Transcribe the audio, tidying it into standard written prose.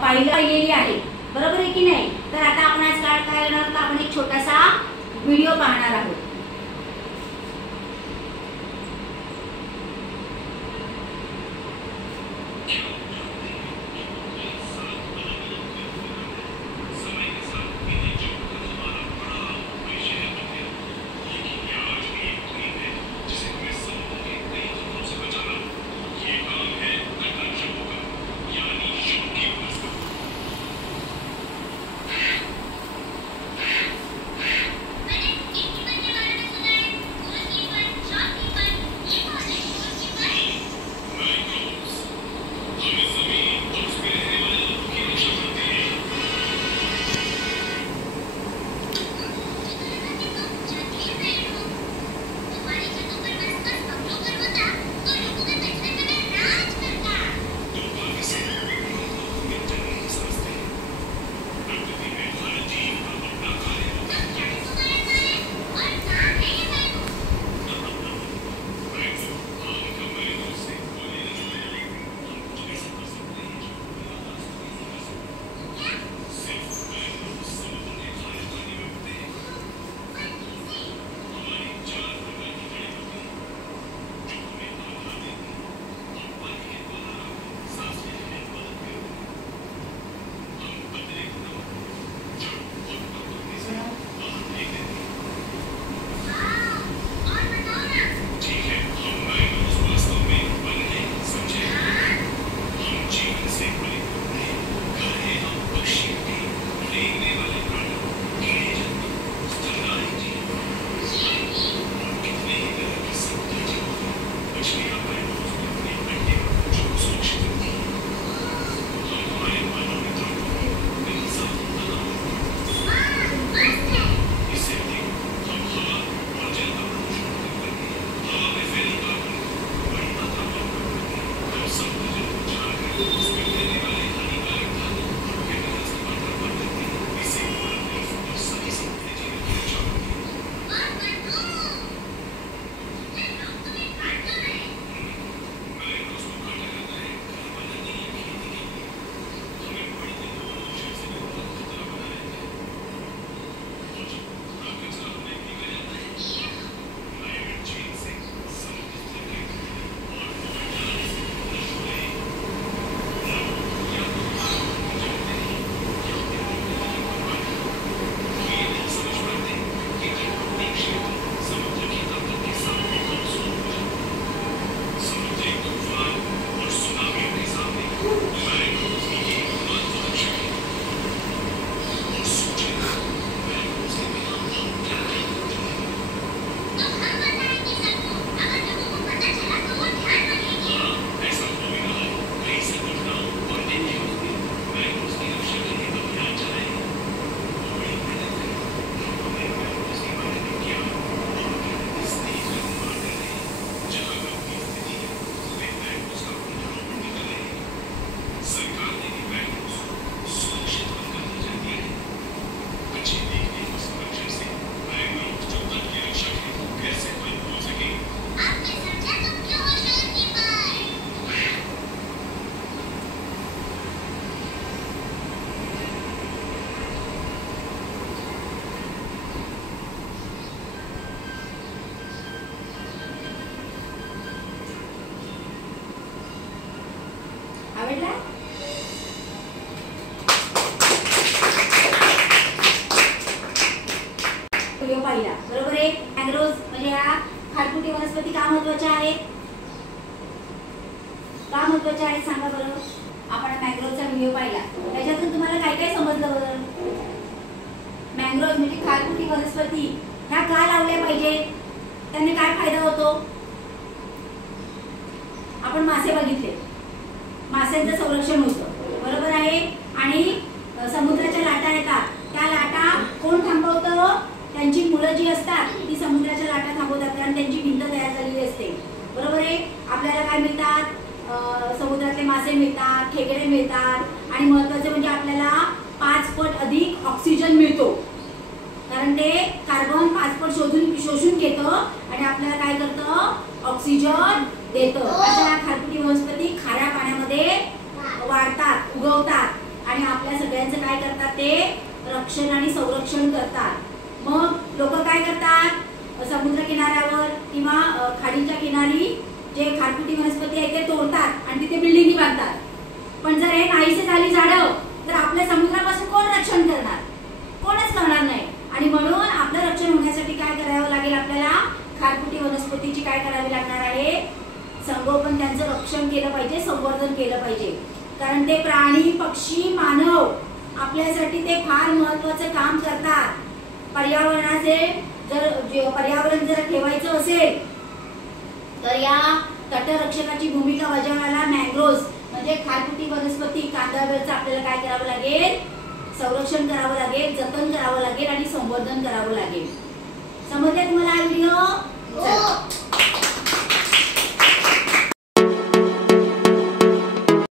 पाहिलेली आहे, बरोबर आहे की नाही? तर आता आपण आज काय करणार तर आपण एक छोटासा व्हिडिओ पाहणार आहोत. आवडला? व्हिडिओ पाहिला, बरोबर आहे? मॅंग्रोव्ज म्हणजे ह्या खारफुटी वनस्पती का महत्त्वाच्या आहेत? का महत्त्वाच्या आहेत सांगा बरं. आपण मॅंग्रोव्हचा व्हिडिओ पाहिला, त्याच्यातून तुम्हाला काय काय समजलं बरं? मॅंग्रोव्ज म्हणजे खारफुटी वनस्पती ह्या का लावल्या पाहिजे, त्यांनी काय फायदा होतो? आपण मासे बघितले, माशांचं संरक्षण होतं, बरोबर आहे? आणि समुद्राच्या लाटा येतात, त्या लाटा कोण थांबवतं? त्यांची मुलं जी असतात ती समुद्राच्या लाटा थांबवतात, कारण त्यांची भिंत तयार झालेली असते, बरोबर आहे? आपल्याला काय मिळतात? समुद्रातले मासे मिळतात, खेकडे मिळतात आणि महत्त्वाचे म्हणजे आपल्याला 5 पट अधिक ऑक्सिजन मिळतो, कारण ते कार्बन 5 पट शोषून घेतं आणि आपल्याला काय करतं? ऑक्सिजन देतं. अशा खारफुटी वनस्पती खाऱ्या पाण्यामध्ये वाढतात. उगवतात आणि आपल्या सगळ्यांचं काय करतात ते रक्षण आणि संरक्षण करतात। मग लोक काय करतात समुद्र किनाऱ्यावर किंवा खाडीच्या किनारी जे खारफुटी वनस्पती आहे ते तोडतात आणि तिथे बिल्डिंगी बांधतात। पण जर हे नाहीसे झाली झाडं तर आपल्या समुद्रापासून कोण रक्षण करणार? कोणच करणार नाही। आणि म्हणून आपलं रक्षण होण्यासाठी काय करावं लागेल आपल्याला? खारफुटी वनस्पतीची काय करावी लागणार आहे? संगोपन, त्यांचं रक्षण केलं पाहिजे, संवर्धन केलं पाहिजे। कारण ते प्राणी पक्षी मानव आपल्यासाठी ते फार महत्त्वाचं काम करतात। पर्यावरणाचे पर्यावरण जर ठेवायचं असेल तर या तटरक्षकाची भूमिका बजावण्याला मॅंग्रोव्ज म्हणजे खारफुटी वनस्पती कांदावरचं आपल्याला काय करावं लागेल? संरक्षण करावं लागेल, जतन करावं लागेल आणि संवर्धन करावं लागेल।